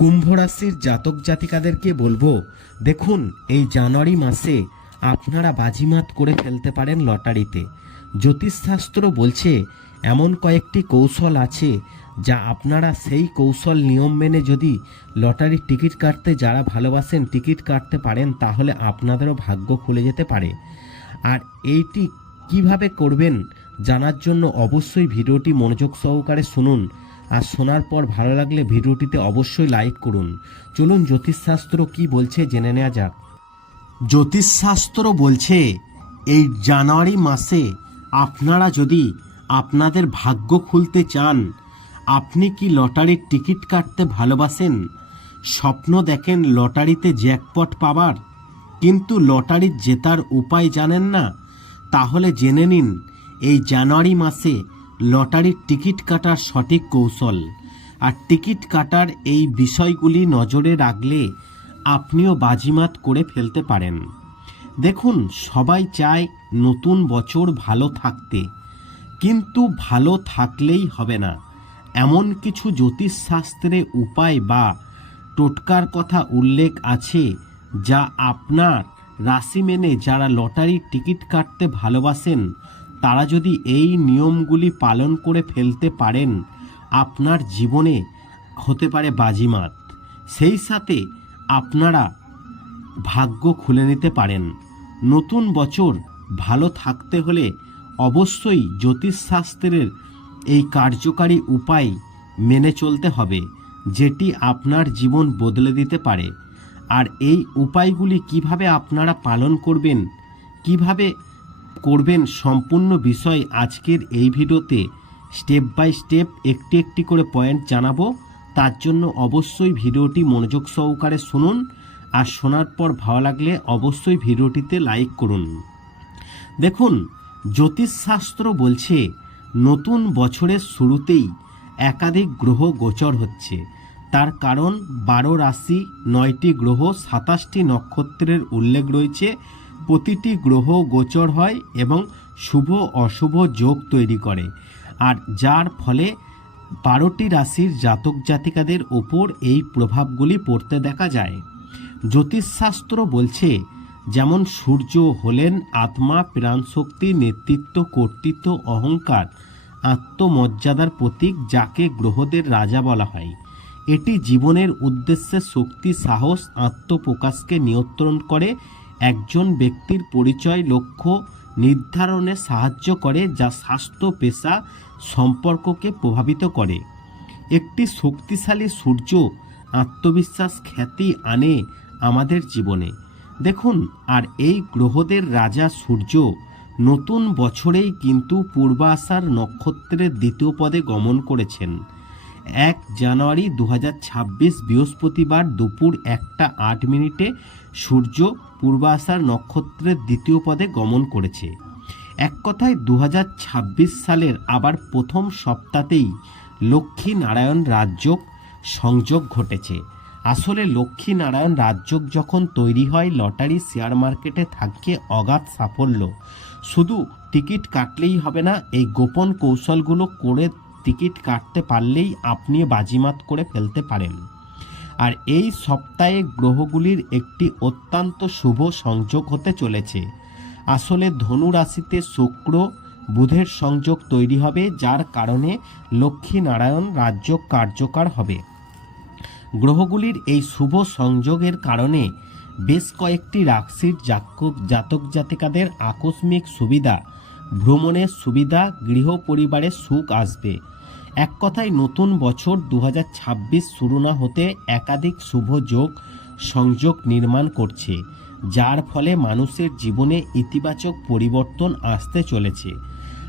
কুম্ভ রাশির জাতক জাতিকাদেরকে বলব, দেখুন, এই জানুয়ারি মাসে আপনারা বাজিমাত করে ফেলতে পারেন লটারিতে। জ্যোতিষশাস্ত্র বলছে, এমন কয়েকটি কৌশল আছে যা আপনারা সেই কৌশল নিয়ম মেনে যদি লটারির টিকিট কাটতে যারা ভালোবাসেন টিকিট কাটতে পারেন, তাহলে আপনাদেরও ভাগ্য খুলে যেতে পারে। আর এইটি কীভাবে করবেন জানার জন্য অবশ্যই ভিডিওটি মনোযোগ সহকারে শুনুন। আর শোনার পর ভালো লাগলে ভিডিওটিতে অবশ্যই লাইক করুন। চলুন জ্যোতিষশাস্ত্র কি বলছে জেনে নেওয়া যাক। জ্যোতিষশাস্ত্র বলছে, এই জানুয়ারি মাসে আপনারা যদি আপনাদের ভাগ্য খুলতে চান, আপনি কি লটারির টিকিট কাটতে ভালোবাসেন? স্বপ্ন দেখেন লটারিতে জ্যাকপট পাবার। কিন্তু লটারির জেতার উপায় জানেন না? তাহলে জেনে নিন, এই জানুয়ারি মাসে লটারির টিকিট কাটার সঠিক কৌশল আর টিকিট কাটার এই বিষয়গুলি নজরে রাখলে আপনিও বাজিমাত করে ফেলতে পারেন। দেখুন, সবাই চায় নতুন বছর ভালো থাকতে। কিন্তু ভালো থাকলেই হবে না। এমন কিছু জ্যোতিষশাস্ত্রে উপায় বা টোটকার কথা উল্লেখ আছে যা আপনার রাশি মেনে যারা লটারির টিকিট কাটতে ভালোবাসেন তারা যদি এই নিয়মগুলি পালন করে ফেলতে পারেন, আপনার জীবনে হতে পারে বাজিমাত। সেই সাথে আপনারা ভাগ্য খুলে নিতে পারেন। নতুন বছর ভালো থাকতে হলে অবশ্যই জ্যোতিষশাস্ত্রের এই কার্যকারী উপায় মেনে চলতে হবে, যেটি আপনার জীবন বদলে দিতে পারে। আর এই উপায়গুলি কীভাবে আপনারা পালন করবেন, কীভাবে করবেন সম্পূর্ণ বিষয় আজকের এই ভিডিওতে। স্টেপ বাই স্টেপ একটি একটি করে পয়েন্ট জানাব। তার জন্য অবশ্যই ভিডিওটি মনোযোগ সহকারে শুনুন। আর শোনার পর ভালো লাগলে অবশ্যই ভিডিওটিতে লাইক করুন। দেখুন, জ্যোতিষশাস্ত্র বলছে, নতুন বছরের শুরুতেই একাধিক গ্রহ গোচর হচ্ছে। তার কারণ বারো রাশি, নয়টি গ্রহ, সাতাশটি নক্ষত্রের উল্লেখ রয়েছে। প্রতিটি গ্রহ গোচর হয় এবং শুভ অশুভ যোগ তৈরি করে। আর যার ফলে বারোটি রাশির জাতক জাতিকাদের ওপর এই প্রভাবগুলি পড়তে দেখা যায়। জ্যোতিষশাস্ত্র বলছে, যেমন সূর্য হলেন আত্মা, প্রাণশক্তি, নেতৃত্ব, কর্তৃত্ব, অহংকার, আত্মমর্যাদার প্রতীক যাকে গ্রহদের রাজা বলা হয়। এটি জীবনের উদ্দেশ্যে শক্তি, সাহস, আত্মপ্রকাশকে নিয়ন্ত্রণ করে একজন ব্যক্তির পরিচয় লক্ষ্য নির্ধারণে সাহায্য করে যা স্বাস্থ্য পেশা সম্পর্ককে প্রভাবিত করে। একটি শক্তিশালী সূর্য আত্মবিশ্বাস খ্যাতি আনে আমাদের জীবনে। দেখুন, আর এই গ্রহদের রাজা সূর্য নতুন বছরেই কিন্তু পূর্বাশার নক্ষত্রের দ্বিতীয় পদে গমন করেছেন। এক জানুয়ারি দু হাজার ছাব্বিশ বৃহস্পতিবার দুপুর একটা আট মিনিটে সূর্য পূর্বাশার নক্ষত্রের দ্বিতীয় পদে গমন করেছে। এক কথায় দু হাজার ছাব্বিশ সালের আবার প্রথম সপ্তাহতেই লক্ষ্মী নারায়ণ রাজযোগ সংযোগ ঘটেছে। আসলে লক্ষ্মী নারায়ণ রাজযোগ যখন তৈরি হয়, লটারি শেয়ার মার্কেটে থাকে অগাধ সাফল্য। শুধু টিকিট কাটলেই হবে না, এই গোপন কৌশলগুলো করে টিকিট কাটতে পারলেই আপনি বাজিমাত করে ফেলতে পারেন। আর এই সপ্তাহে গ্রহগুলির একটি অত্যন্ত শুভ সংযোগ হতে চলেছে। আসলে ধনু রাশিতে শুক্র বুধের সংযোগ তৈরি হবে, যার কারণে লক্ষ্মী নারায়ণ রাজ্য কার্যকর হবে। গ্রহগুলির এই শুভ সংযোগের কারণে বেশ কয়েকটি রাশির জাতক জাতক জাতিকাদের আকস্মিক সুবিধা, ভ্রমণের সুবিধা, গৃহ পরিবারের সুখ আসবে। এক কথায় নতুন বছর দু হাজার ছাব্বিশ শুরু না হতে একাধিক শুভ যোগ, সংযোগ নির্মাণ করছে, যার ফলে মানুষের জীবনে ইতিবাচক পরিবর্তন আসতে চলেছে।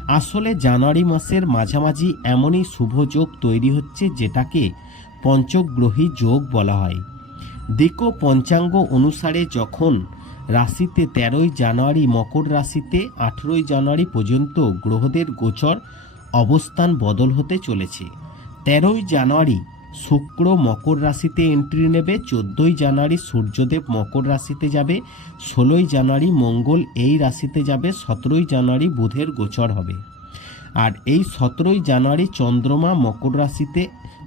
আসলে জানুয়ারি মাসের মাঝামাঝি এমনই শুভ যোগ তৈরি হচ্ছে যেটাকে পঞ্চগ্রহী যোগ বলা হয়। দিক পঞ্চাঙ্গ অনুসারে যখন রাশিতে তেরোই জানুয়ারি, মকর রাশিতে আঠেরোই জানুয়ারি পর্যন্ত গ্রহদের গোচর অবস্থান বদল হতে চলেছে। তেরোই জানুয়ারি শুক্র মকর রাশিতে এন্ট্রি নেবে, চোদ্দোই জানুয়ারি সূর্যদেব মকর রাশিতে যাবে, ষোলোই জানুয়ারি মঙ্গল এই রাশিতে যাবে, সতেরোই জানুয়ারি বুধের গোচর হবে। আর এই সতেরোই জানুয়ারি চন্দ্রমা মকর রাশিতে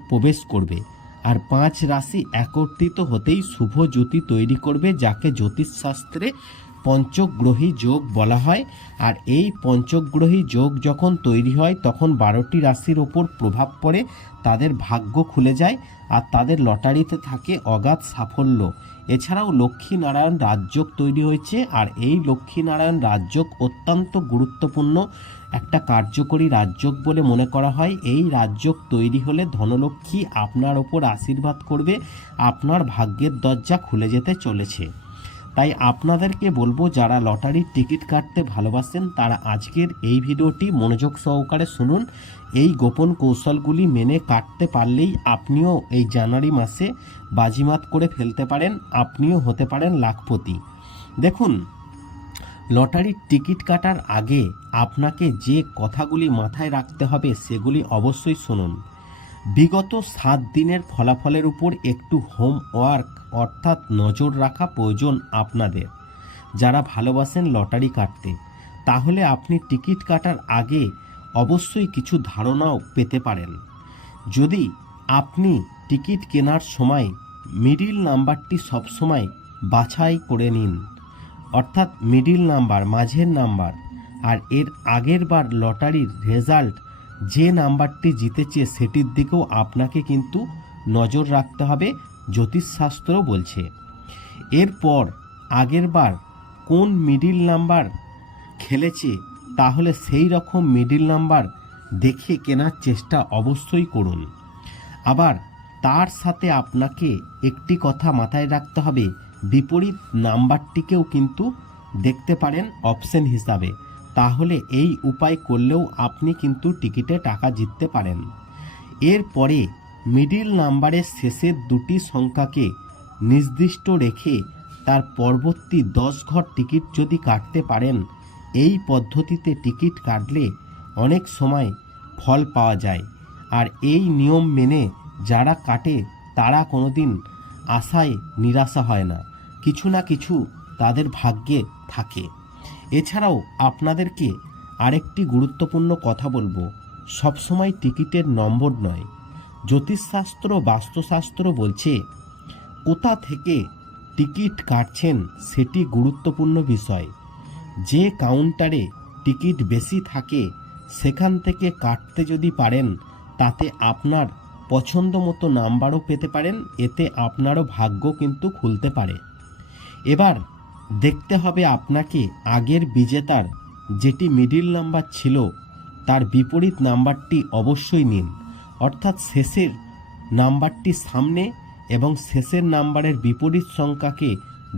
প্রবেশ করবে। আর পাঁচ রাশি একত্রিত হতেই শুভ জ্যোতি তৈরি করবে, যাকে জ্যোতিষশাস্ত্রে পঞ্চগ্রহী যোগ বলা হয়। আর এই পঞ্চগ্রহী যোগ যখন তৈরি হয়, তখন বারোটি রাশির ওপর প্রভাব পড়ে, তাদের ভাগ্য খুলে যায় আর তাদের লটারিতে থাকে অগাধ সাফল্য। এছাড়াও লক্ষ্মীনারায়ণ রাজযোগ তৈরি হয়েছে আর এই লক্ষ্মীনারায়ণ রাজযোগ অত্যন্ত গুরুত্বপূর্ণ একটা কার্যকরী রাজযোগ বলে মনে করা হয়। এই রাজযোগ তৈরি হলে ধনলক্ষ্মী আপনার ওপর আশীর্বাদ করবে, আপনার ভাগ্যের দরজা খুলে যেতে চলেছে। তাই আপনাদেরকে বলব, যারা লটারির টিকিট কাটতে ভালোবাসেন, তারা আজকের এই ভিডিওটি মনোযোগ সহকারে শুনুন। এই গোপন কৌশলগুলি মেনে কাটতে পারলেই আপনিও এই জানুয়ারি মাসে বাজিমাত করে ফেলতে পারেন, আপনিও হতে পারেন লাখপতি। দেখুন, লটারির টিকিট কাটার আগে আপনাকে যে কথাগুলি মাথায় রাখতে হবে, সেগুলি অবশ্যই শুনুন। বিগত সাত দিনের ফলাফলের উপর একটু হোমওয়ার্ক অর্থাৎ নজর রাখা প্রয়োজন আপনাদের। যারা ভালোবাসেন লটারি কাটতে, তাহলে আপনি টিকিট কাটার আগে অবশ্যই কিছু ধারণাও পেতে পারেন। যদি আপনি টিকিট কেনার সময় মিডিল নাম্বারটি সবসময় বাছাই করে নিন, অর্থাৎ মিডিল নাম্বার, মাঝের নাম্বার, আর এর আগের বার লটারির রেজাল্ট যে নাম্বারটি জিতেছে সেটির দিকেও আপনাকে কিন্তু নজর রাখতে হবে। জ্যোতিষশাস্ত্র বলছে। এরপর আগের বার কোন মিডিল নাম্বার খেলেছে, তাহলে সেই রকম মিডিল নাম্বার দেখে কেনার চেষ্টা অবশ্যই করুন। আবার তার সাথে আপনাকে একটি কথা মাথায় রাখতে হবে, বিপরীত নাম্বারটিকেও কিন্তু দেখতে পারেন অপশন হিসাবে। তাহলে এই উপায় করলেও আপনি কিন্তু টিকিটে টাকা জিততে পারেন। এরপরে মিডিল নাম্বারের শেষের দুটি সংখ্যাকে নির্দিষ্ট রেখে তার পরবর্তী দশ ঘর টিকিট যদি কাটতে পারেন, এই পদ্ধতিতে টিকিট কাটলে অনেক সময় ফল পাওয়া যায়। আর এই নিয়ম মেনে যারা কাটে, তারা কোনোদিন আশায় নিরাশা হয় না। কিছু না কিছু তাদের ভাগ্যে থাকে। এছাড়াও আপনাদেরকে আরেকটি গুরুত্বপূর্ণ কথা বলব। সবসময় টিকিটের নম্বর নয় জ্যোতিষশাস্ত্র, বাস্তুশাস্ত্র বলছে, কোথা থেকে টিকিট কাটছেন সেটি গুরুত্বপূর্ণ বিষয়। যে কাউন্টারে টিকিট বেশি থাকে, সেখান থেকে কাটতে যদি পারেন, তাতে আপনার পছন্দ মতো নাম্বারও পেতে পারেন, এতে আপনারও ভাগ্য কিন্তু খুলতে পারে। এবার দেখতে হবে আপনাকে আগের বিজেতার যেটি মিডিল নাম্বার ছিল, তার বিপরীত নাম্বারটি অবশ্যই নিন। অর্থাৎ শেষের নাম্বারটি সামনে এবং শেষের নাম্বারের বিপরীত সংখ্যাকে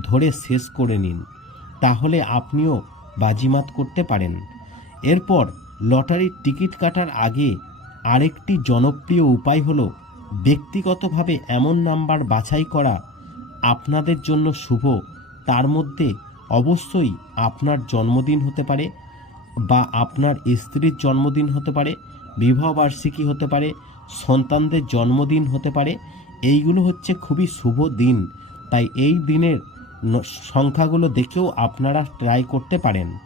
ধরে শেষ করে নিন। তাহলে আপনিও বাজিমাত করতে পারেন। এরপর লটারির টিকিট কাটার আগে আরেকটি জনপ্রিয় উপায় হলো ব্যক্তিগতভাবে এমন নাম্বার বাছাই করা আপনাদের জন্য শুভ। তার মধ্যে অবশ্যই আপনার জন্মদিন হতে পারে বা আপনার স্ত্রীর জন্মদিন হতে পারে, বিবাহবার্ষিকী হতে পারে সন্তানদের জন্মদিন হতে পারে। এইগুলো হচ্ছে খুবই শুভ দিন। তাই এই দিনের সংখ্যাগুলো দেখেও আপনারা ট্রাই করতে পারেন।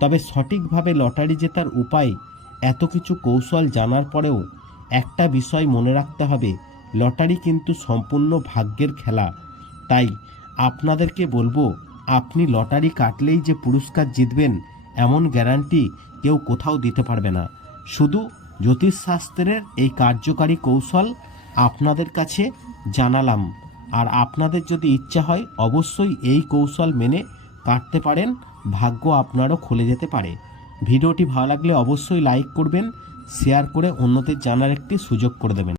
তবে সঠিকভাবে লটারি জেতার উপায়, এত কিছু কৌশল জানার পরেও একটা বিষয় মনে রাখতে হবে লটারি কিন্তু সম্পূর্ণ ভাগ্যের খেলা। তাই আপনাদেরকে বলব, আপনি লটারি কাটলেই যে পুরস্কার জিতবেন, এমন গ্যারান্টি কেউ কোথাও দিতে পারবে না। শুধু জ্যোতিষশাস্ত্রের এই কার্যকারী কৌশল আপনাদের কাছে জানালাম। আর আপনাদের যদি ইচ্ছা হয়, অবশ্যই এই কৌশল মেনে কাটতে পারেন, ভাগ্য আপনারও খুলে যেতে পারে। ভিডিওটি ভালো লাগলে অবশ্যই লাইক করবেন, শেয়ার করে অন্যদের জানার একটি সুযোগ করে দেবেন।